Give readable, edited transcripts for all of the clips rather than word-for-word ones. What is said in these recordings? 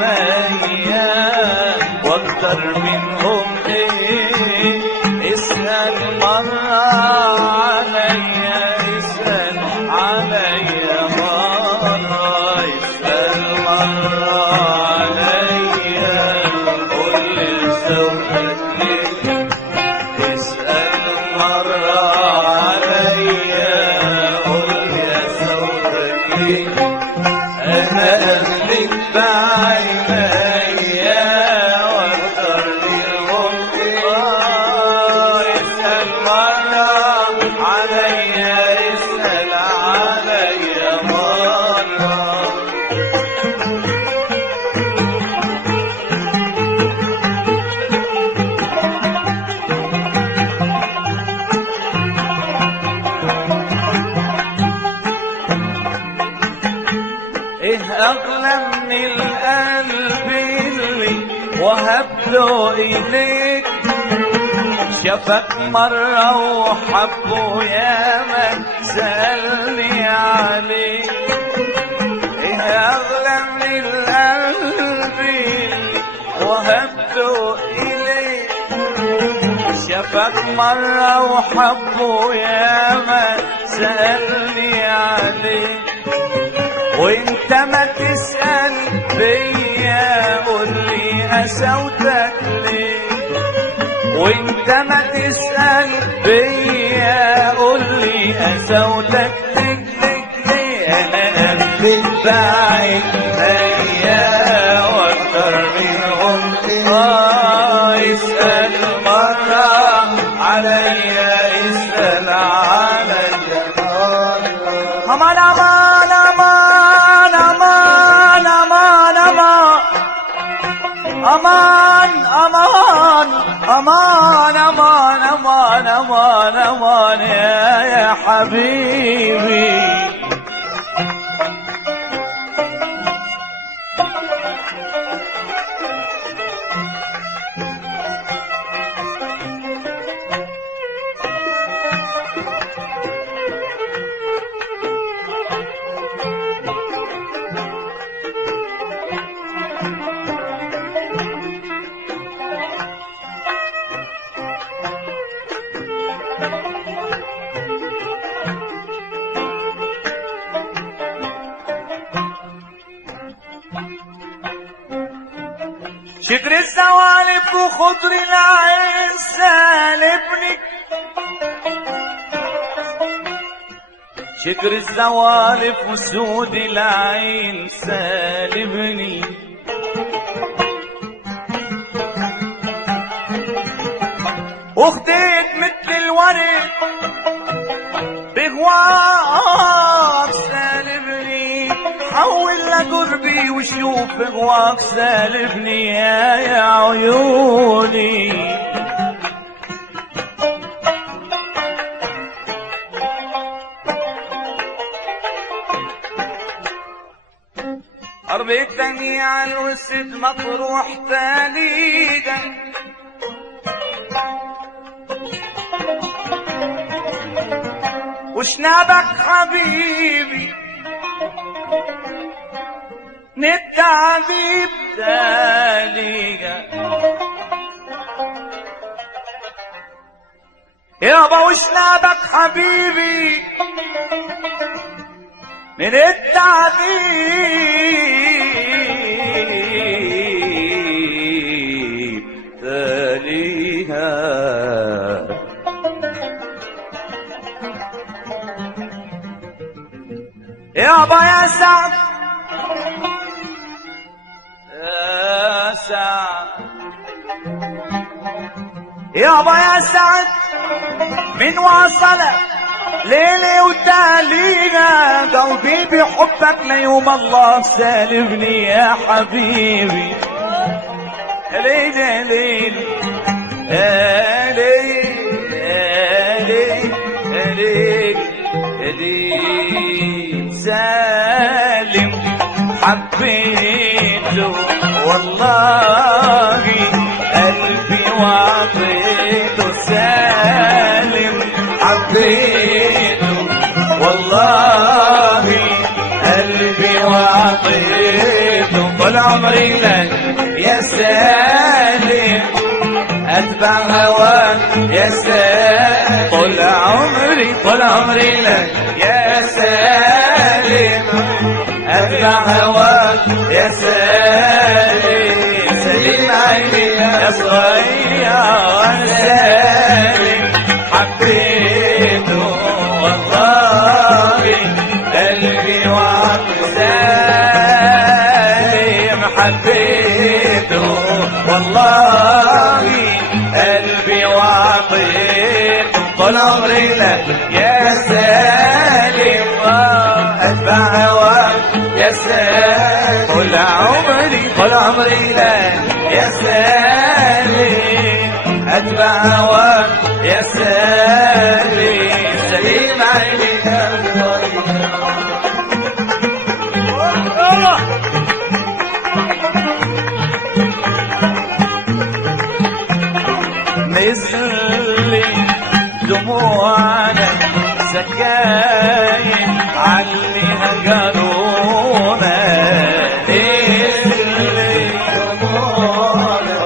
بعينيا واكتر منهم ايه. اسأل مرة عليا، اسأل عليا مرة، اسأل مرة عليا قول لزوجك ليه. اسأل مرة عليا قول يا زوجك ليه. أنا أهلك بعينيا واكتر منهم اسأل مرة عليا، اسأل عليا مرة. ايه اغلى من القلب اللي وهبته اليك، شافك مرة وحبه ياما سألني عليك. ايه اغلى من القلب اللي وهبته اليك، شافك مرة وحبه ياما سألني عليك. وانت ما تسأل بيا قولي قسوتك ليه. وانت ما تسأل بيا قولي قسوتك ليه. انا قلبي بعينيا واكتر منهم اسأل مرة عليا، اسأل عليا. امان امان امان امان امان امان امان امان امان امان امان امان يا حبيبي. شكر السوالف وخضر العين سالبني، شكر السوالف وسود العين سالبني. واخديت مثل الورد بغواك سالبني، حول لقربي وشوف غواك سالبني يا عيوني. ربيتني على الوسد مطروح تاليقة، وشنابك حبيبي نتعذب تاليقة. يابا وشنابك حبيبي من التعذيب تاليها. يابا يا سعد يا سعد يابا يا سعد من واصلك ليلي وتاليها، قلبي بحبك ليوم الله سالبني يا حبيبي. ليل ليل ليل ليل ليل سالم حبيته والله قلبي وعطيته. سالم حبيته والله قلبي وعطيته. طول عمري لك يا سالم اتبع هواك يا سالم طول عمري لك يا سالم اتبع هواك يا سالم سليم عيني يا صغير سالم حبيته والله قلبي وعقلي سالم حبيته والله قلبي وعطيته طول عمري لك يا سالم اتبع هواك يا سالم طول عمري لك يا سالم اتبع هواك يا سالم سليم عيني يا نزلي دموعنا سكاين علي هجرونا نزلي دموعنا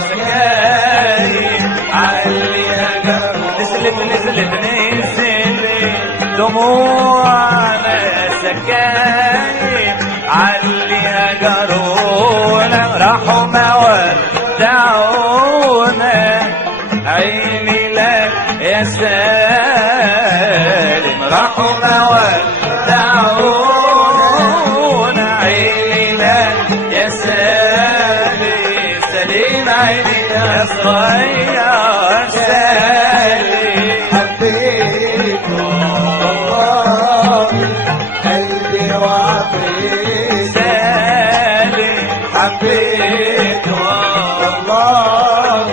سكاين علي هجرونا نزلت دموعنا سكاين علي هجرونا راحوا ما ودعونا عيني لك يا سالم راحوا ما ودعونا عيني لك يا سالم سليم عيني يا صغير سالم حبيته والله قلبي وعقلي سالم حبيته والله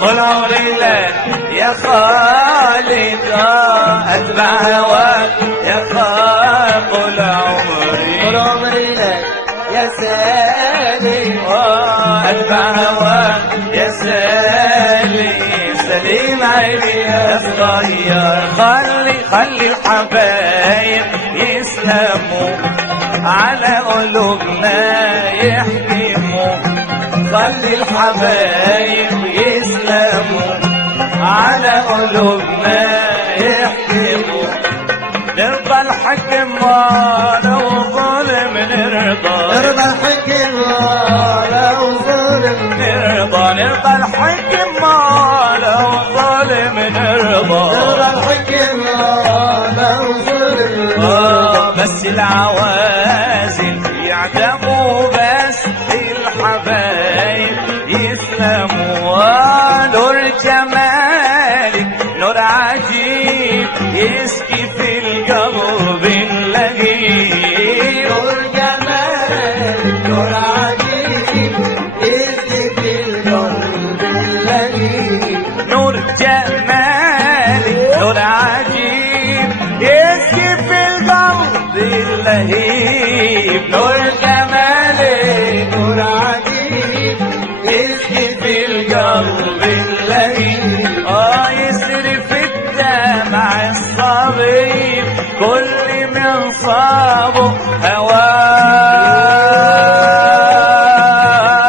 طول عمري لك يا خالد اتبع هواك يا خالد طول عمري لك يا سالم اتبع هواك يا سالم سليم عيني يا صغير خلي الحبايب يسلموا على قلوبنا يحكموا خلي الحبايب يسلموا على قلوبنا يحكموا نرضى الحكم لو ظلم نرضى الحكم لو ظلم نرضى الحكم لو ظلم نرضى الحكم لو ظلم بس العوازل يعدموا بس الحبايب يسلموا نور جمالك نور عجيب يسكي في القلب اللهيب نور جمالك نور عجيب يسكي في القلب اللهيب نور جمالك نور عجيب يسكي في القلب اللهيب نور جمالك نور عجيب يسكي في القلب اللهيب يسرف الدمع الصبيب كل من صابه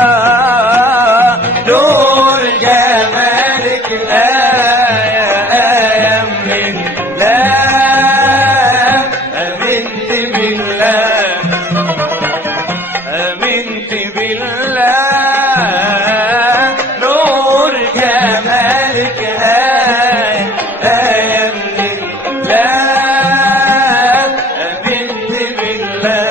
هواه نور جمالك آية من لا آمنت بالله آمنت بالله نور جمالك آية من لا آمنت بالله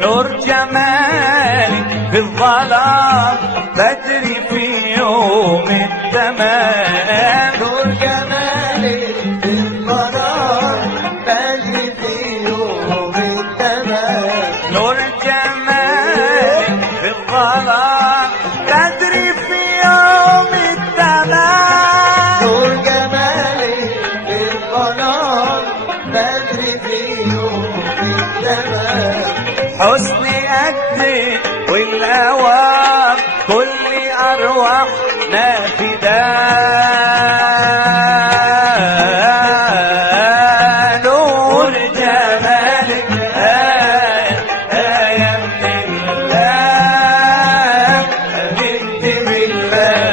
نور جمالك في الظلام بدري في يوم التمام نور جمالك في الظلام بدري في يوم التمام نور جمالك في الظلام بدري في يوم التمام نور جمالك في الظلام بدري في يوم التمام حسن قدك والأوام كل أرواحنا فداء نور جمالك آية من الله بنت بالله